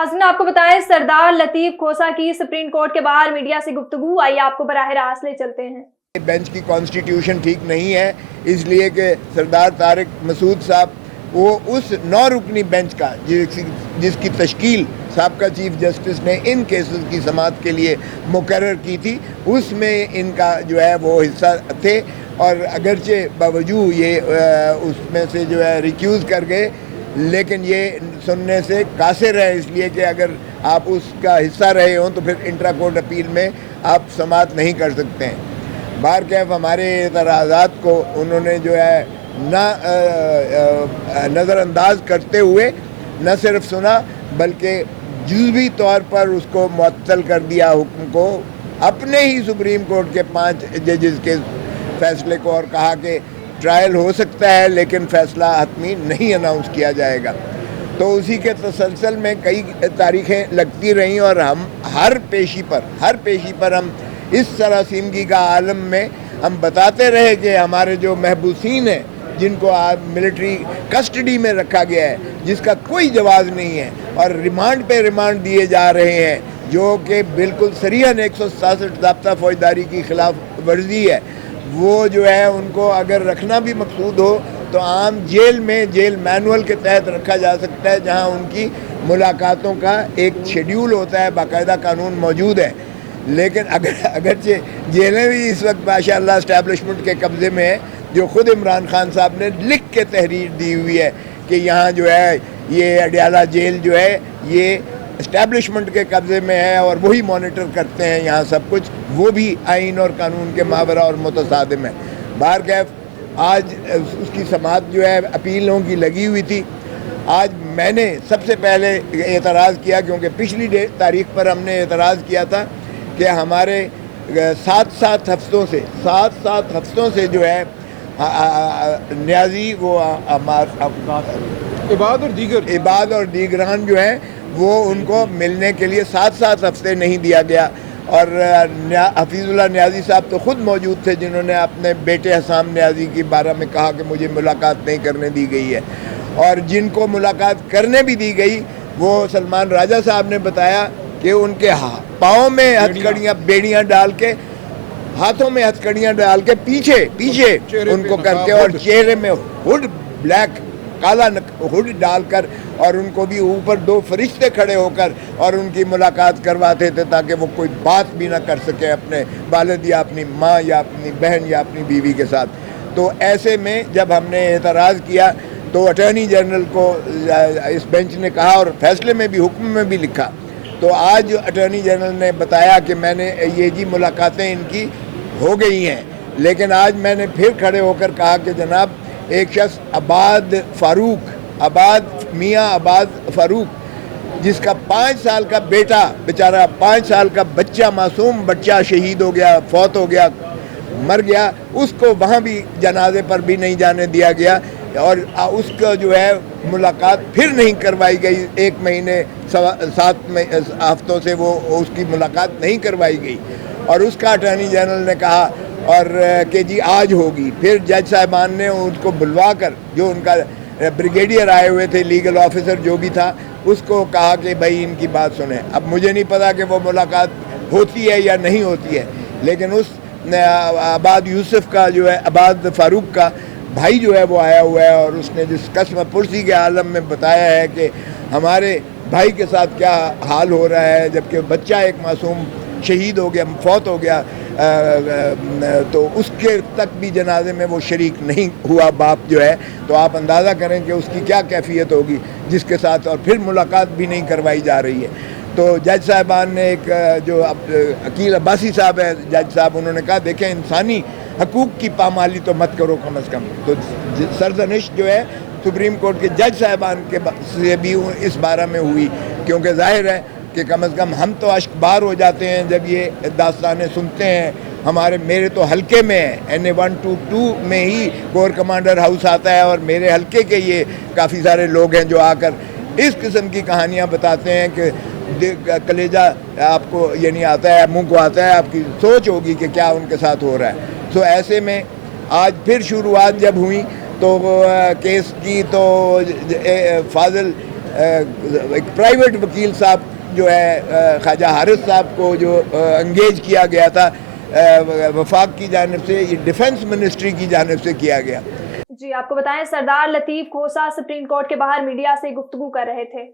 नाज़रीन आपको बताएं, सरदार लतीफ खोसा की सुप्रीम कोर्ट के बाहर मीडिया से गुफ्तगू। आइए आपको बराह रास्त ले चलते हैं। बेंच की कॉन्स्टिट्यूशन ठीक नहीं है, इसलिए कि सरदार तारिक मसूद साहब वो उस 9 रुकनी बेंच का जिसकी तश्कील साबका चीफ जस्टिस ने इन केसेस की समाअत के लिए मुकर्रर की थी, उसमें इनका जो है वो हिस्सा थे। और अगरचे बावजूद ये उसमें से जो है रिक्यूज़ कर गए, लेकिन ये सुनने से कासिर है, इसलिए कि अगर आप उसका हिस्सा रहे हों तो फिर इंट्रा कोर्ट अपील में आप समाअत नहीं कर सकते हैं। बार कैफ हमारे एतराज़ात को उन्होंने जो है नज़रअंदाज करते हुए न सिर्फ सुना बल्कि जुज़वी तौर पर उसको मुअत्तल कर दिया हुक्म को, अपने ही सुप्रीम कोर्ट के 5 जजेस के फैसले को, और कहा कि ट्रायल हो सकता है लेकिन फ़ैसला हतमी नहीं अनाउंस किया जाएगा। तो उसी के तसलसल में कई तारीखें लगती रहीं और हम हर पेशी पर हम इस सरासीमगी का आलम में हम बताते रहे कि हमारे जो महबूसीन हैं, जिनको आज मिलिट्री कस्टडी में रखा गया है, जिसका कोई जवाब नहीं है और रिमांड पे रिमांड दिए जा रहे हैं, जो कि बिल्कुल सरीहन 167 ज़ाब्ता फौजदारी की खिलाफ वर्जी है, वो जो है उनको अगर रखना भी मकसूद हो तो आम जेल में जेल मैनुअल के तहत रखा जा सकता है, जहां उनकी मुलाकातों का एक शेड्यूल होता है, बाकायदा कानून मौजूद है। लेकिन अगरचे जेलें भी इस वक्त माशाअल्लाह एस्टैब्लिशमेंट के कब्ज़े में है, जो ख़ुद इमरान खान साहब ने लिख के तहरीर दी हुई है कि यहाँ जो है ये अडियाला जेल जो है ये एस्टैब्लिशमेंट के कब्ज़े में है और वही मॉनिटर करते हैं यहाँ सब कुछ, वो भी आइन और कानून के मावरा और मुतसादिम है। बार कैफ आज उसकी समाअत जो है अपीलों की लगी हुई थी। आज मैंने सबसे पहले एतराज़ किया, क्योंकि पिछली तारीख पर हमने एतराज़ किया था कि हमारे 7 हफ्तों से जो है न्याजी वो इबाद और दीगरान जो हैं वो उनको मिलने के लिए 7 हफ्ते नहीं दिया गया। और हफीजुल्लाह न्याजी साहब तो ख़ुद मौजूद थे, जिन्होंने अपने बेटे हसाम न्याजी के बारे में कहा कि मुझे मुलाकात नहीं करने दी गई है, और जिनको मुलाकात करने भी दी गई वो सलमान राजा साहब ने बताया कि उनके पाँव में हथकड़ियाँ बेड़ियाँ डाल के, हाथों में हथकड़ियाँ डाल के पीछे उनको करके, और चेहरे में हुड ब्लैक काला हुड डालकर, और उनको भी ऊपर 2 फरिश्ते खड़े होकर और उनकी मुलाकात करवाते थे, ताकि वो कोई बात भी ना कर सके अपने वालिद या अपनी माँ या अपनी बहन या अपनी बीवी के साथ। तो ऐसे में जब हमने एतराज़ किया तो अटॉर्नी जनरल को इस बेंच ने कहा, और फैसले में भी हुक्म में भी लिखा, तो आज अटॉर्नी जनरल ने बताया कि मैंने ये जी मुलाकातें इनकी हो गई हैं, लेकिन आज मैंने फिर खड़े होकर कहा कि जनाब एक शख्स मियाँ आबाद फ़ारूक, जिसका 5 साल का बेटा बेचारा 5 साल का बच्चा, मासूम बच्चा शहीद हो गया, फौत हो गया, मर गया, उसको वहाँ भी जनाजे पर भी नहीं जाने दिया गया, और उसका जो है मुलाकात फिर नहीं करवाई गई। 1 महीने 7 हफ्तों से वो उसकी मुलाकात नहीं करवाई गई, और उसका अटॉर्नी जनरल ने कहा और कि जी आज होगी। फिर जज साहिबान ने उनको बुलवा कर, जो उनका ब्रिगेडियर आए हुए थे, लीगल ऑफिसर जो भी था, उसको कहा कि भाई इनकी बात सुने। अब मुझे नहीं पता कि वो मुलाकात होती है या नहीं होती है, लेकिन उस आबाद यूसुफ का जो है, आबाद फ़ारूक का भाई जो है वो आया हुआ है, और उसने जिस कसम पुरसी के आलम में बताया है कि हमारे भाई के साथ क्या हाल हो रहा है, जबकि बच्चा एक मासूम शहीद हो गया, फौत हो गया, तो उसके तक भी जनाजे में वो शरीक नहीं हुआ बाप जो है। तो आप अंदाज़ा करें कि उसकी क्या कैफियत होगी जिसके साथ, और फिर मुलाकात भी नहीं करवाई जा रही है। तो जज साहिबान ने एक जो अकील अब्बासी साहब है जज साहब, उन्होंने कहा देखें इंसानी हकूक़ की पामाली तो मत करो कम अज़ कम। तो सरजनिश जो है सुप्रीम कोर्ट के जज साहिबान के से भी इस बारे में हुई, क्योंकि जाहिर है कि कम अज़ कम हम तो अश्कबार हो जाते हैं जब ये दास्तानें सुनते हैं। मेरे तो हलके में है, NA 122 में ही कोर कमांडर हाउस आता है, और मेरे हलके के ये काफ़ी सारे लोग हैं जो आकर इस किस्म की कहानियाँ बताते हैं कि कलेजा आपको यानी आता है, मुंह को आता है, आपकी सोच होगी कि क्या उनके साथ हो रहा है। तो ऐसे में आज फिर शुरुआत जब हुई तो केस की, तो फाजिल ایک پرائیویٹ وکیل صاحب جو ہے خواجہ حارث صاحب کو جو انگیج کیا گیا تھا وفاق کی جانب سے، یہ ڈیفنس منسٹری کی جانب سے کیا گیا۔ جی آپ کو بتائیں سردار لطیف کھوسہ سپریم کورٹ کے باہر میڈیا سے گفتگو کر رہے تھے۔